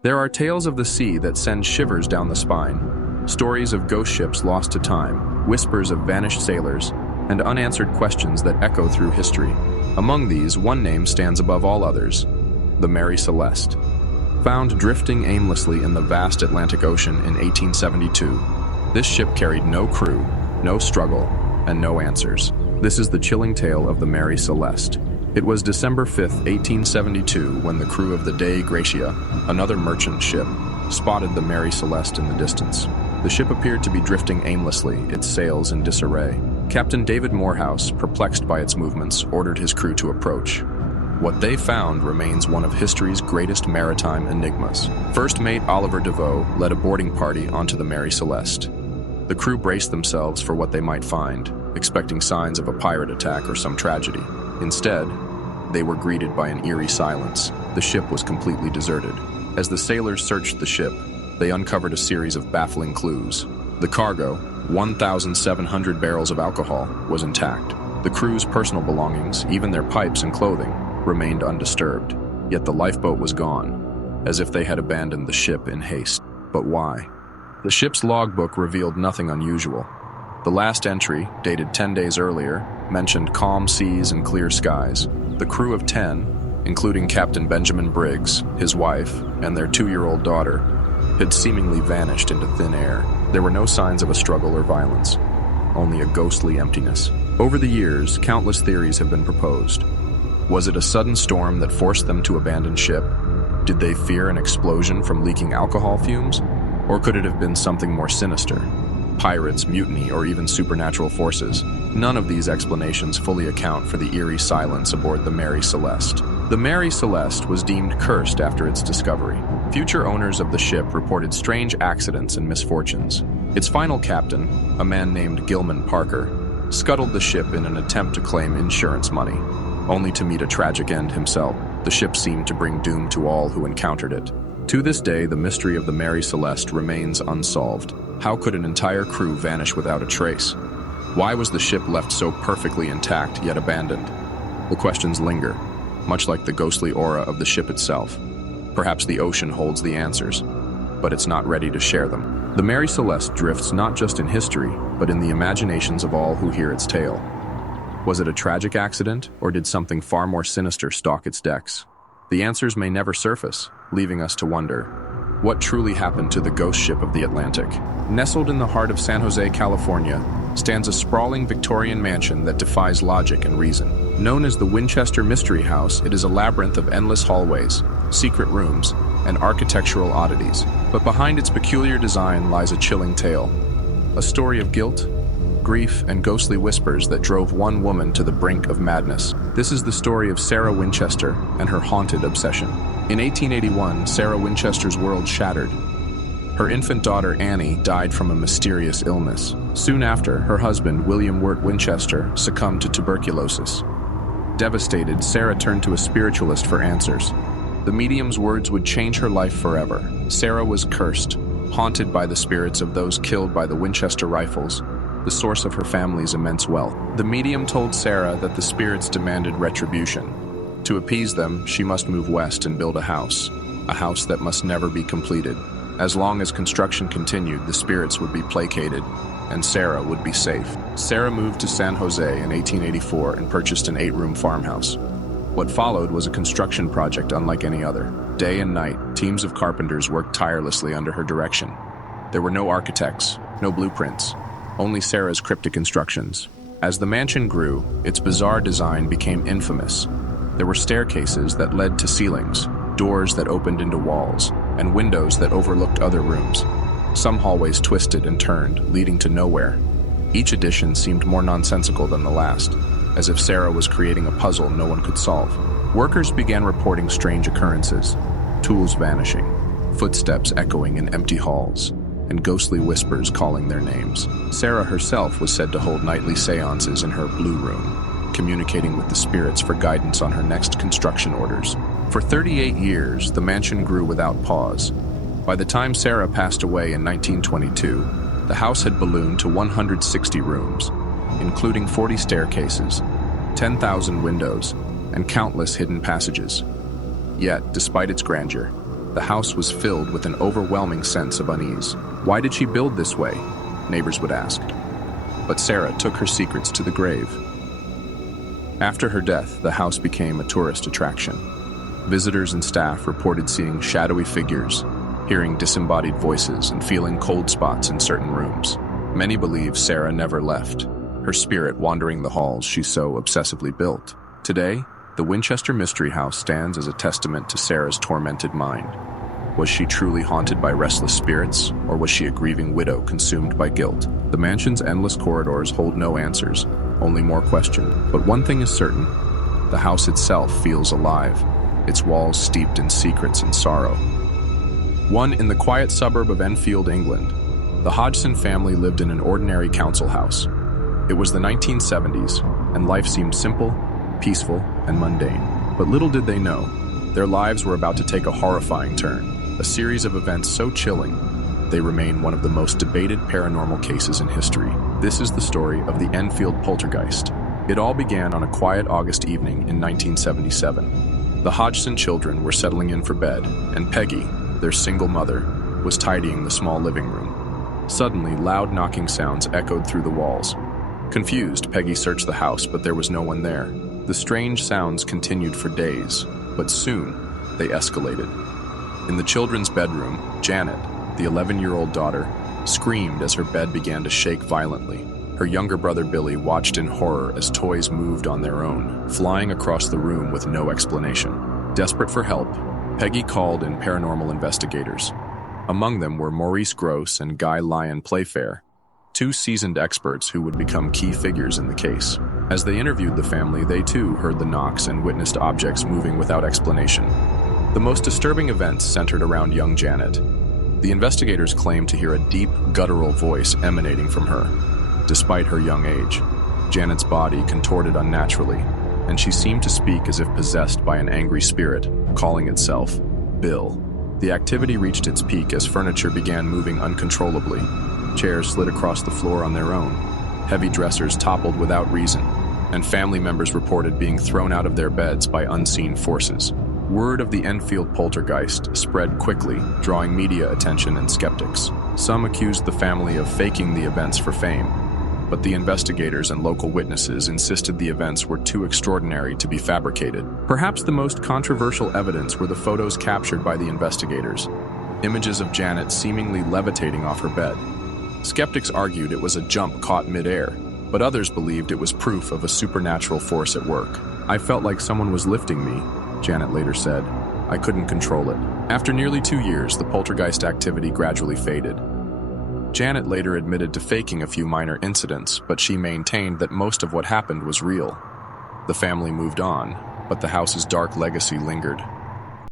There are tales of the sea that send shivers down the spine, stories of ghost ships lost to time, whispers of vanished sailors, and unanswered questions that echo through history. Among these, one name stands above all others: the Mary Celeste. Found drifting aimlessly in the vast Atlantic Ocean in 1872, this ship carried no crew, no struggle, and no answers. This is the chilling tale of the Mary Celeste. It was December 5, 1872, when the crew of the Dei Gratia, another merchant ship, spotted the Mary Celeste in the distance. The ship appeared to be drifting aimlessly, its sails in disarray. Captain David Morehouse, perplexed by its movements, ordered his crew to approach. What they found remains one of history's greatest maritime enigmas. First mate Oliver DeVoe led a boarding party onto the Mary Celeste. The crew braced themselves for what they might find, expecting signs of a pirate attack or some tragedy. Instead, they were greeted by an eerie silence. The ship was completely deserted. As the sailors searched the ship, they uncovered a series of baffling clues. The cargo, 1,700 barrels of alcohol, was intact. The crew's personal belongings, even their pipes and clothing, remained undisturbed. Yet the lifeboat was gone, as if they had abandoned the ship in haste. But why? The ship's logbook revealed nothing unusual. The last entry, dated 10 days earlier, mentioned calm seas and clear skies. The crew of 10, including Captain Benjamin Briggs, his wife, and their 2-year-old daughter, had seemingly vanished into thin air. There were no signs of a struggle or violence, only a ghostly emptiness. Over the years, countless theories have been proposed. Was it a sudden storm that forced them to abandon ship? Did they fear an explosion from leaking alcohol fumes? Or could it have been something more sinister? Pirates, mutiny, or even supernatural forces? None of these explanations fully account for the eerie silence aboard the Mary Celeste. The Mary Celeste was deemed cursed after its discovery. Future owners of the ship reported strange accidents and misfortunes. Its final captain, a man named Gilman Parker, scuttled the ship in an attempt to claim insurance money, only to meet a tragic end himself. The ship seemed to bring doom to all who encountered it. To this day, the mystery of the Mary Celeste remains unsolved. How could an entire crew vanish without a trace? Why was the ship left so perfectly intact yet abandoned? The questions linger, much like the ghostly aura of the ship itself. Perhaps the ocean holds the answers, but it's not ready to share them. The Mary Celeste drifts not just in history, but in the imaginations of all who hear its tale. Was it a tragic accident, or did something far more sinister stalk its decks? The answers may never surface, leaving us to wonder, what truly happened to the ghost ship of the Atlantic? Nestled in the heart of San Jose, California, stands a sprawling Victorian mansion that defies logic and reason. Known as the Winchester Mystery House, it is a labyrinth of endless hallways, secret rooms, and architectural oddities. But behind its peculiar design lies a chilling tale. A story of guilt, grief, and ghostly whispers that drove one woman to the brink of madness. This is the story of Sarah Winchester and her haunted obsession. In 1881, Sarah Winchester's world shattered. Her infant daughter, Annie, died from a mysterious illness. Soon after, her husband, William Wirt Winchester, succumbed to tuberculosis. Devastated, Sarah turned to a spiritualist for answers. The medium's words would change her life forever. Sarah was cursed, haunted by the spirits of those killed by the Winchester rifles, the source of her family's immense wealth. The medium told Sarah that the spirits demanded retribution. To appease them, she must move west and build a house that must never be completed. As long as construction continued, the spirits would be placated, and Sarah would be safe. Sarah moved to San Jose in 1884 and purchased an 8-room farmhouse. What followed was a construction project unlike any other. Day and night, teams of carpenters worked tirelessly under her direction. There were no architects, no blueprints, only Sarah's cryptic instructions. As the mansion grew, its bizarre design became infamous. There were staircases that led to ceilings, doors that opened into walls, and windows that overlooked other rooms. Some hallways twisted and turned, leading to nowhere. Each addition seemed more nonsensical than the last, as if Sarah was creating a puzzle no one could solve. Workers began reporting strange occurrences, tools vanishing, footsteps echoing in empty halls, and ghostly whispers calling their names. Sarah herself was said to hold nightly seances in her blue room, communicating with the spirits for guidance on her next construction orders. For 38 years, the mansion grew without pause. By the time Sarah passed away in 1922, the house had ballooned to 160 rooms, including 40 staircases, 10,000 windows, and countless hidden passages. Yet, despite its grandeur, the the house was filled with an overwhelming sense of unease. Why did she build this way? Neighbors would ask. But Sarah took her secrets to the grave. After her death, the house became a tourist attraction. Visitors and staff reported seeing shadowy figures, hearing disembodied voices, and feeling cold spots in certain rooms. Many believe Sarah never left, her spirit wandering the halls she so obsessively built. Today, the Winchester Mystery House stands as a testament to Sarah's tormented mind. Was she truly haunted by restless spirits, or was she a grieving widow consumed by guilt? The mansion's endless corridors hold no answers, only more questions. But one thing is certain, the house itself feels alive, its walls steeped in secrets and sorrow. One in the quiet suburb of Enfield, England, the Hodgson family lived in an ordinary council house. It was the 1970s, and life seemed simple, peaceful, and mundane. But little did they know, their lives were about to take a horrifying turn. A series of events so chilling, they remain one of the most debated paranormal cases in history. This is the story of the Enfield poltergeist. It all began on a quiet August evening in 1977. The Hodgson children were settling in for bed, and Peggy, their single mother, was tidying the small living room. Suddenly, loud knocking sounds echoed through the walls. Confused, Peggy searched the house, but there was no one there. The strange sounds continued for days, but soon, they escalated. In the children's bedroom, Janet, the 11-year-old daughter, screamed as her bed began to shake violently. Her younger brother Billy watched in horror as toys moved on their own, flying across the room with no explanation. Desperate for help, Peggy called in paranormal investigators. Among them were Maurice Gross and Guy Lyon Playfair, two seasoned experts who would become key figures in the case. As they interviewed the family, they too heard the knocks and witnessed objects moving without explanation. The most disturbing events centered around young Janet. The investigators claimed to hear a deep, guttural voice emanating from her. Despite her young age, Janet's body contorted unnaturally, and she seemed to speak as if possessed by an angry spirit, calling itself Bill. The activity reached its peak as furniture began moving uncontrollably. Chairs slid across the floor on their own. Heavy dressers toppled without reason, and family members reported being thrown out of their beds by unseen forces. Word of the Enfield poltergeist spread quickly, drawing media attention and skeptics. Some accused the family of faking the events for fame, but the investigators and local witnesses insisted the events were too extraordinary to be fabricated. Perhaps the most controversial evidence were the photos captured by the investigators, images of Janet seemingly levitating off her bed. Skeptics argued it was a jump caught midair, but others believed it was proof of a supernatural force at work. "I felt like someone was lifting me," Janet later said. "I couldn't control it." After nearly 2 years, the poltergeist activity gradually faded. Janet later admitted to faking a few minor incidents, but she maintained that most of what happened was real. The family moved on, but the house's dark legacy lingered.